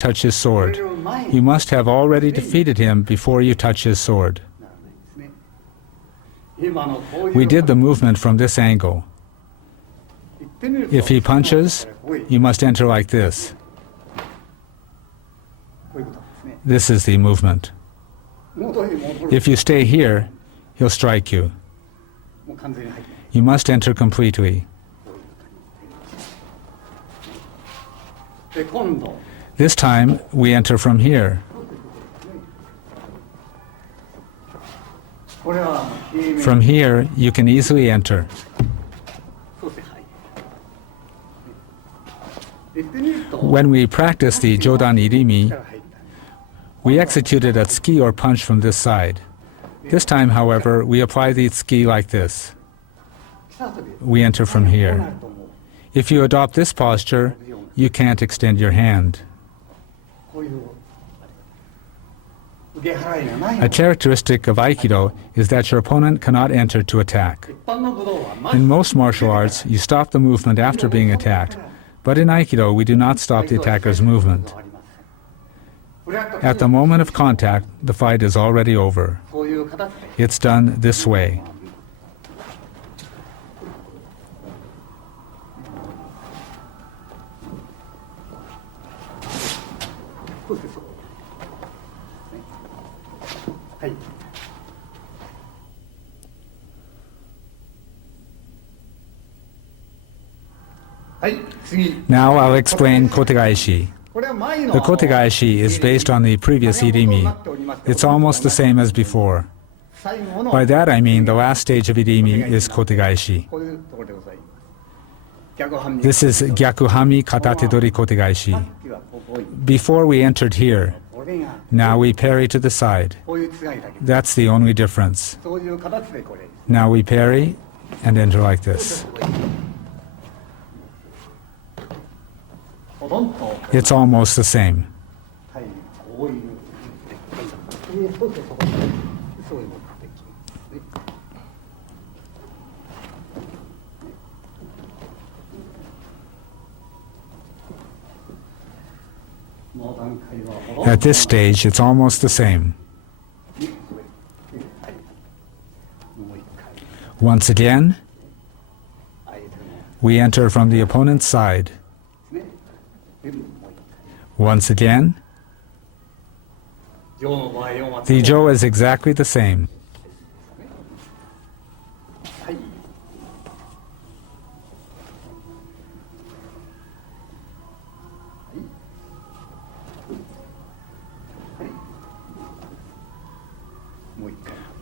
touch his sword. You must have already defeated him before you touch his sword. We did the movement from this angle. If he punches, you must enter like this. This is the movement. If you stay here, he'll strike you. You must enter completely. This time, we enter from here. From here, you can easily enter. When we practice the Jodan Irimi, we execute it at tsuki or punch from this side. This time, however, we apply the tsuki like this. We enter from here. If you adopt this posture, you can't extend your hand. A characteristic of Aikido is that your opponent cannot enter to attack. In most martial arts, you stop the movement after being attacked, but in Aikido, we do not stop the attacker's movement. At the moment of contact, the fight is already over. It's done this way. Now I'll explain kotegaeshi. The kotegaeshi is based on the previous irimi. It's almost the same as before. By that I mean the last stage of irimi is kotegaeshi. This is gyakuhami katatedori kotegaeshi. Before we entered here. Now we parry to the side. That's the only difference. Now we parry and enter like this. It's almost the same. At this stage, it's almost the same. Once again, we enter from the opponent's side. Once again, the Jo is exactly the same.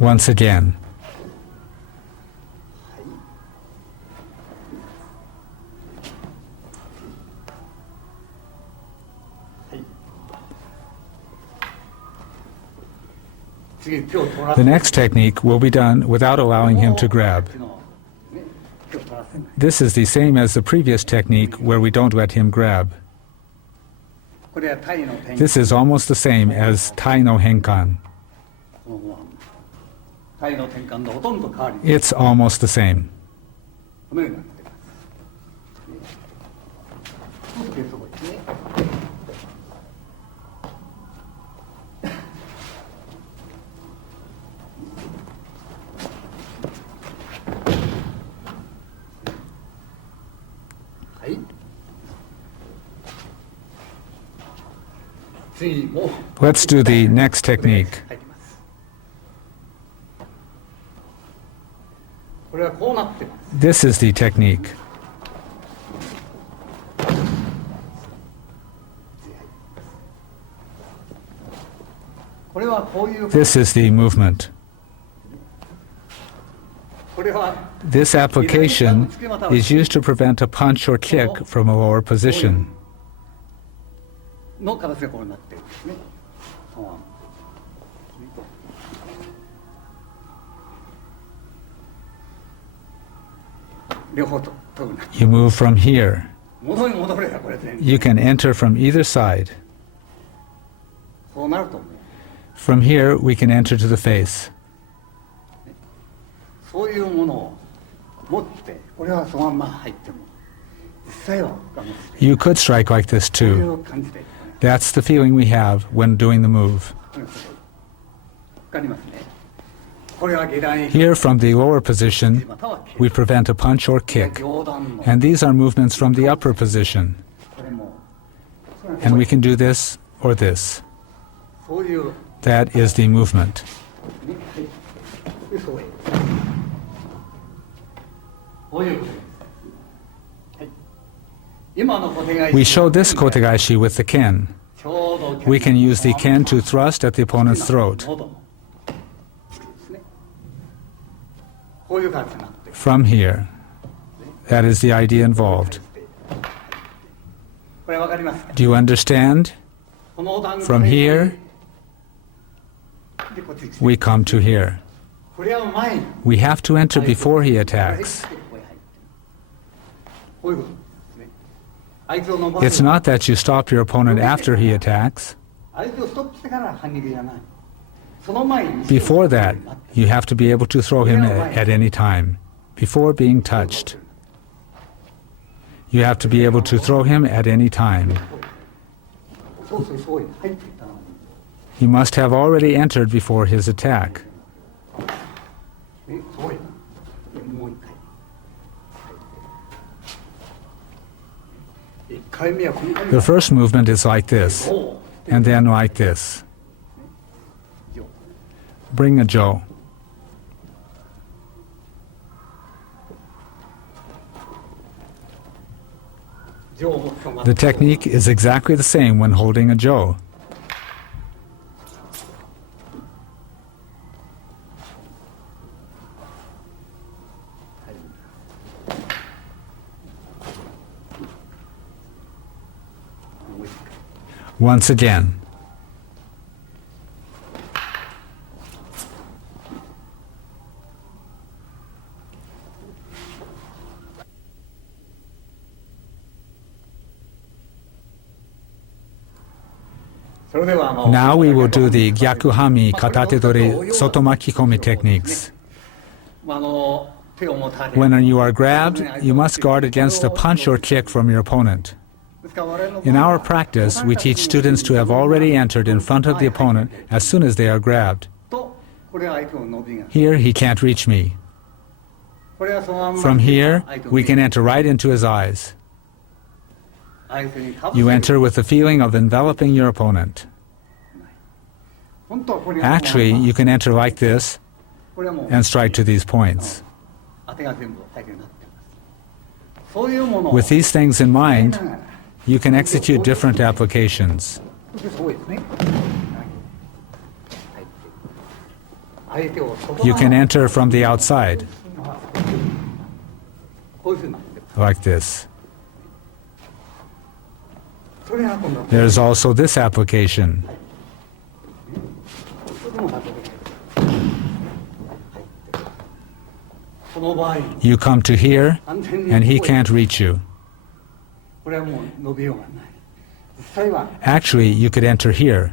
Once again. The next technique will be done without allowing him to grab. This is the same as the previous technique where we don't let him grab. This is almost the same as Tai no Henkan. It's almost the same. Let's do the next technique. This is the technique. This is the movement. This application is used to prevent a punch or kick from a lower position. You move from here. You can enter from either side. From here, we can enter to the face. You could strike like this too. That's the feeling we have when doing the move. Here, from the lower position, we prevent a punch or kick, and these are movements from the upper position. And we can do this or this. That is the movement. We show this kotegaeshi with the ken. We can use the ken to thrust at the opponent's throat. From here. That is the idea involved. Do you understand? From here, we come to here. We have to enter before he attacks. It's not that you stop your opponent after he attacks. Before that, you have to be able to throw him at any time, before being touched. You have to be able to throw him at any time. He must have already entered before his attack. The first movement is like this, and then like this. Bring a Jo. The technique is exactly the same when holding a Jo. Once again. Now we will do the gyakuhami, katate-dori, sotomaki-komi techniques. When you are grabbed, you must guard against a punch or kick from your opponent. In our practice, we teach students to have already entered in front of the opponent as soon as they are grabbed. Here, he can't reach me. From here, we can enter right into his eyes. You enter with the feeling of enveloping your opponent. Actually, you can enter like this and strike to these points. With these things in mind, you can execute different applications. You can enter from the outside, like this. There's also this application. You come to here, and he can't reach you. Actually, you could enter here.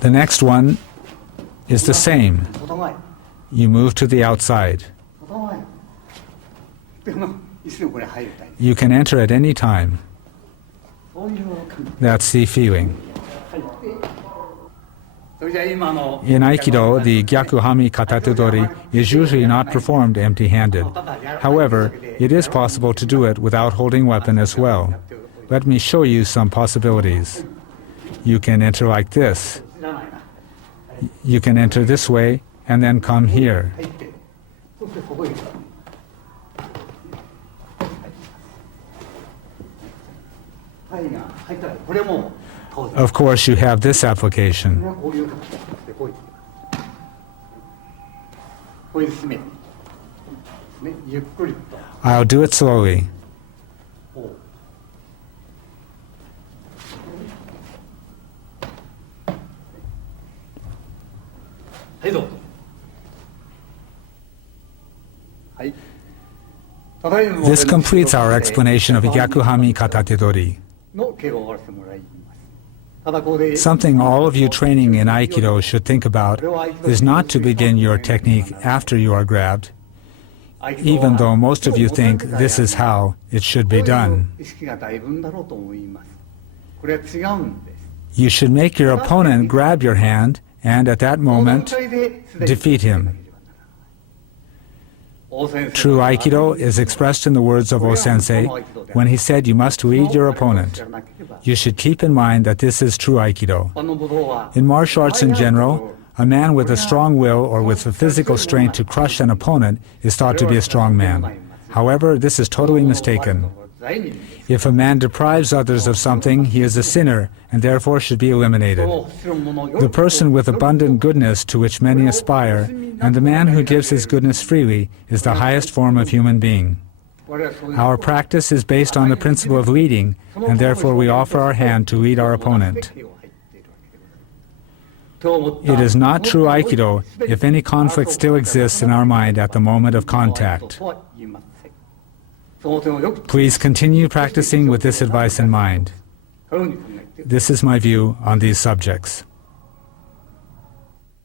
The next one is the same. You move to the outside. You can enter at any time. That's the feeling. In Aikido, the gyakuhami katate-dori is usually not performed empty-handed. However, it is possible to do it without holding weapon as well. Let me show you some possibilities. You can enter like this. You can enter this way and then come here. Of course, you have this application. I'll do it slowly. This completes our explanation of gyakuhami katate-dori. Something all of you training in Aikido should think about is not to begin your technique after you are grabbed, even though most of you think this is how it should be done. You should make your opponent grab your hand and at that moment defeat him. True Aikido is expressed in the words of O-sensei when he said you must lead your opponent. You should keep in mind that this is true Aikido. In martial arts in general, a man with a strong will or with the physical strength to crush an opponent is thought to be a strong man. However, this is totally mistaken. If a man deprives others of something, he is a sinner and therefore should be eliminated. The person with abundant goodness to which many aspire, and the man who gives his goodness freely, is the highest form of human being. Our practice is based on the principle of leading, and therefore we offer our hand to lead our opponent. It is not true Aikido if any conflict still exists in our mind at the moment of contact. Please continue practicing with this advice in mind. This is my view on these subjects.